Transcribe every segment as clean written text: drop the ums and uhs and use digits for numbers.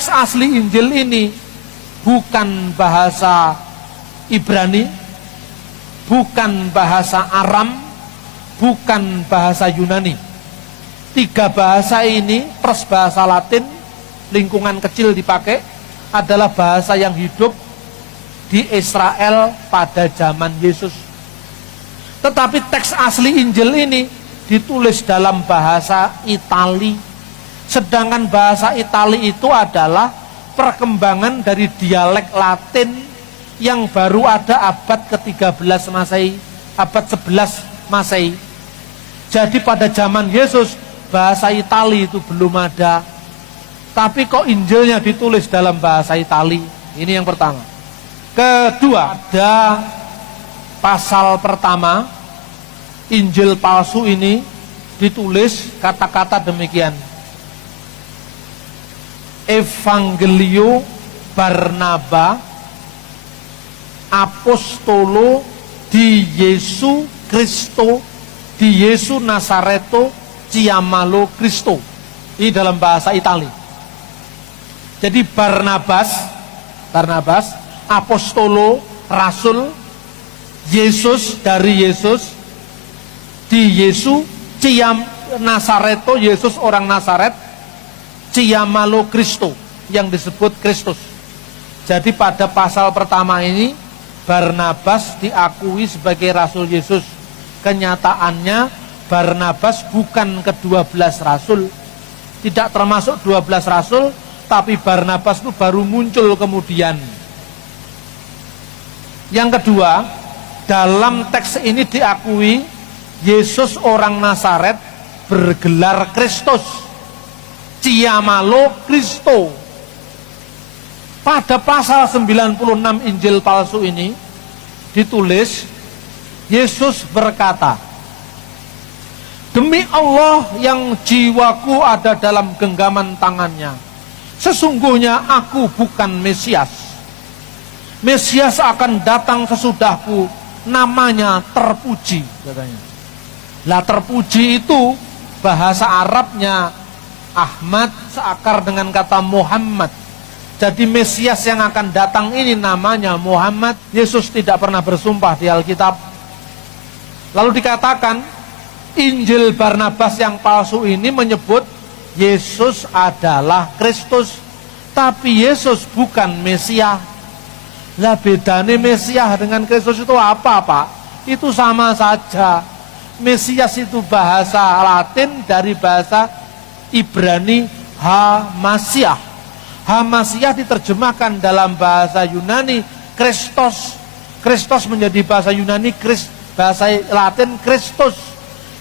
teks asli Injil ini bukan bahasa Ibrani, bukan bahasa Aram, bukan bahasa Yunani. 3 bahasa ini plus bahasa Latin, lingkungan kecil dipakai, adalah bahasa yang hidup di Israel pada zaman Yesus. Tetapi teks asli Injil ini ditulis dalam bahasa Itali. Sedangkan bahasa Itali itu adalah perkembangan dari dialek Latin yang baru ada abad ke-13 Masehi, abad 11 Masehi. Jadi pada zaman Yesus bahasa Itali itu belum ada. Tapi kok Injilnya ditulis dalam bahasa Itali? Ini yang pertama. Kedua, ada pasal pertama, Injil palsu ini ditulis kata-kata demikian. Evangelio Barnaba Apostolo di Yesu Kristo di Yesu Nasareto Ciamalo Kristo. Ini dalam bahasa Itali. Jadi Barnabas, Apostolo, Rasul, Yesus dari Yesus, di Yesu, Nasareto, Yesus orang Nasaret, Ciamalo Kristo, yang disebut Kristus. Jadi pada pasal pertama ini Barnabas diakui sebagai Rasul Yesus. Kenyataannya Barnabas bukan ke-12 Rasul, tidak termasuk 12 Rasul, tapi Barnabas itu baru muncul kemudian. Yang kedua, dalam teks ini diakui Yesus orang Nasaret bergelar Kristus, Ciamalo Kristo. Pada pasal 96 Injil palsu ini ditulis, Yesus berkata, "Demi Allah yang jiwaku ada dalam genggaman tangannya, sesungguhnya aku bukan Mesias. Mesias akan datang sesudahku, namanya terpuji," katanya. Lah terpuji itu bahasa Arabnya Ahmad seakar dengan kata Muhammad. Jadi Mesias yang akan datang ini namanya Muhammad. Yesus tidak pernah bersumpah di Alkitab. Lalu dikatakan Injil Barnabas yang palsu ini menyebut Yesus adalah Kristus, tapi Yesus bukan Mesias. Lah bedanya Mesias dengan Kristus itu apa, Pak? Itu sama saja. Mesias itu bahasa Latin dari bahasa Ibrani Hamasiah. Hamasiah diterjemahkan dalam bahasa Yunani Kristos. Kristos menjadi bahasa Yunani, bahasa Latin Kristus.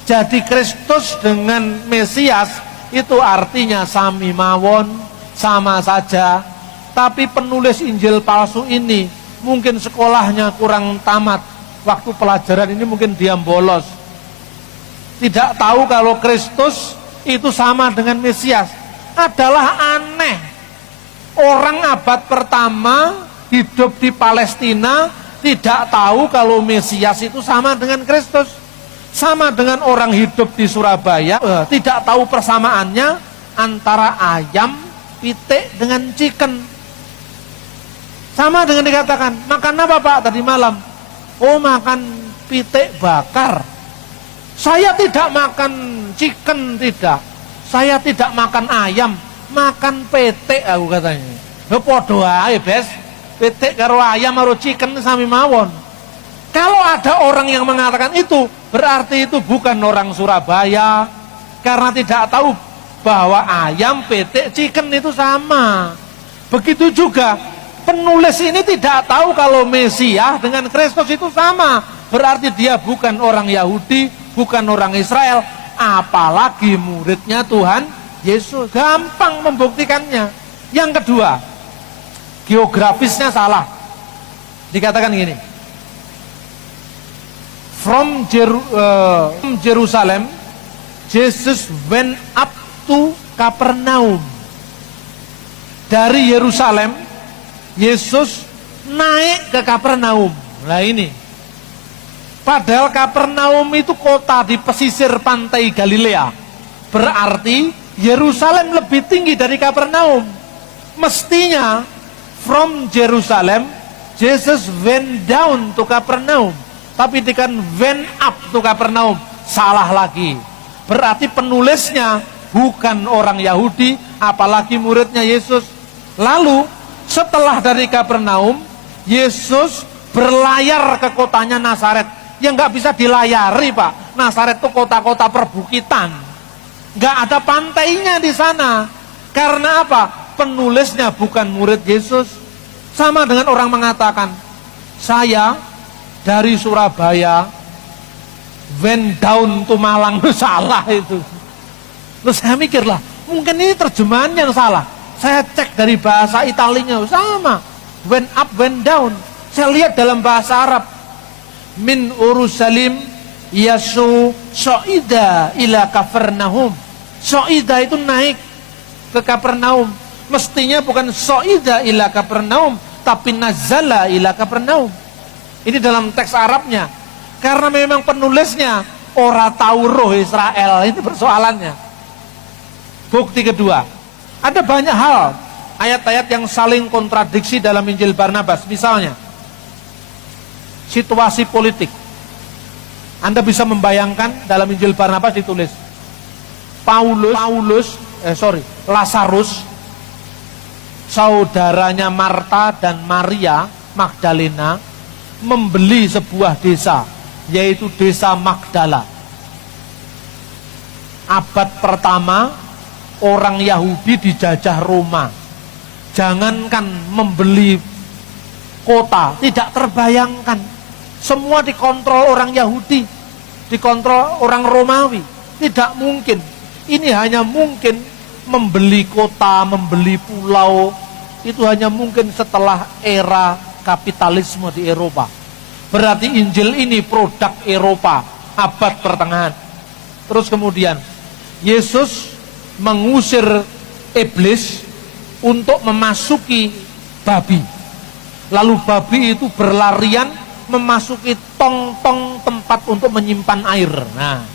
Jadi Kristus dengan Mesias itu artinya sami mawon, sama saja. Tapi penulis Injil palsu ini mungkin sekolahnya kurang tamat. Waktu pelajaran ini mungkin diam bolos. Tidak tahu kalau Kristus itu sama dengan Mesias. Adalah aneh. Orang abad pertama hidup di Palestina tidak tahu kalau Mesias itu sama dengan Kristus. Sama dengan orang hidup di Surabaya tidak tahu persamaannya antara ayam, pitik dengan chicken. Sama dengan dikatakan, makan apa Pak tadi malam? Oh makan pitik bakar. Saya tidak makan chicken, tidak. Saya tidak makan ayam, makan pitik aku katanya. Podo ae, Bes. Pitik karo ayam karo chicken sami mawon. Kalau ada orang yang mengatakan itu, berarti itu bukan orang Surabaya, karena tidak tahu bahwa ayam, pitik, chicken itu sama. Begitu juga penulis ini tidak tahu kalau Mesias dengan Kristus itu sama. Berarti dia bukan orang Yahudi, bukan orang Israel, apalagi muridnya Tuhan Yesus. Gampang membuktikannya. Yang kedua, geografisnya salah. Dikatakan gini, from Jerusalem, Jesus went up to Kapernaum. Dari Yerusalem, Yesus naik ke Kapernaum. Nah ini, padahal Kapernaum itu kota di pesisir pantai Galilea. Berarti Yerusalem lebih tinggi dari Kapernaum. Mestinya from Jerusalem Jesus went down to Kapernaum, tapi dikatakan went up to Kapernaum. Salah lagi. Berarti penulisnya bukan orang Yahudi, apalagi muridnya Yesus. Lalu setelah dari Kapernaum, Yesus berlayar ke kotanya Nazaret. Yang nggak bisa dilayari, Pak. Nazaret itu kota-kota perbukitan, nggak ada pantainya di sana. Karena apa? Penulisnya bukan murid Yesus. Sama dengan orang mengatakan, saya dari Surabaya went down to Malang. Salah itu. Terus saya mikirlah, mungkin ini terjemahan yang salah. Saya cek dari bahasa Italinya, sama. Went up, went down. Saya lihat dalam bahasa Arab, min Urusalim yasu so'ida ila Kapernaum. So'ida itu naik ke Kapernaum. Mestinya bukan so'ida ila Kapernaum, tapi nazala ila Kapernaum. Ini dalam teks Arabnya. Karena memang penulisnya ora tahu roh Israel. Ini persoalannya. Bukti kedua, ada banyak hal, ayat-ayat yang saling kontradiksi dalam Injil Barnabas. Misalnya, situasi politik. Anda bisa membayangkan dalam Injil Barnabas ditulis, Lazarus, saudaranya Marta dan Maria Magdalena, membeli sebuah desa, yaitu desa Magdala. Abad pertama, orang Yahudi dijajah Roma. Jangankan membeli kota, tidak terbayangkan. Semua dikontrol orang Yahudi, dikontrol orang Romawi. Tidak mungkin. Ini hanya mungkin membeli kota, membeli pulau, itu hanya mungkin setelah era kapitalisme di Eropa. Berarti Injil ini produk Eropa, abad pertengahan. Terus kemudian, Yesus mengusir iblis untuk memasuki babi. Lalu babi itu berlarian memasuki tong-tong tempat untuk menyimpan air. Nah,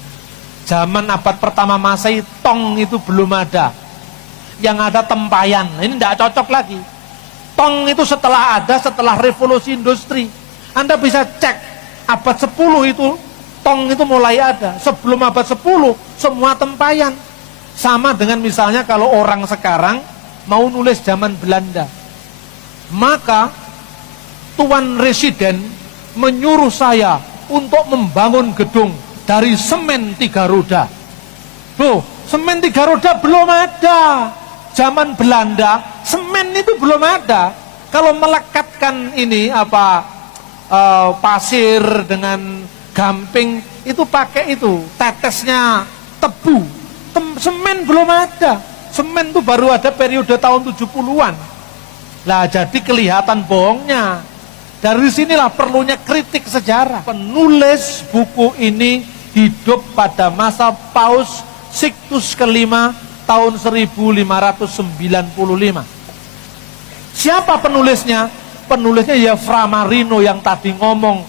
zaman abad pertama Masehi, tong itu belum ada. Yang ada tempayan. Ini tidak cocok lagi. Tong itu setelah ada, setelah revolusi industri. Anda bisa cek, abad 10 itu, tong itu mulai ada. Sebelum abad 10, semua tempayan. Sama dengan misalnya kalau orang sekarang mau nulis zaman Belanda. Maka, Tuan Residen menyuruh saya untuk membangun gedung dari semen 3 roda. Loh, semen 3 roda belum ada. Zaman Belanda, semen itu belum ada. Kalau melekatkan ini pasir dengan gamping, itu pakai itu tetesnya tebu. Semen belum ada. Semen itu baru ada periode tahun 70-an. Lah jadi kelihatan bohongnya. Dari sinilah perlunya kritik sejarah. Penulis buku ini hidup pada masa Paus Sixtus kelima tahun 1595. Siapa penulisnya? Penulisnya ya Fra Marino yang tadi ngomong,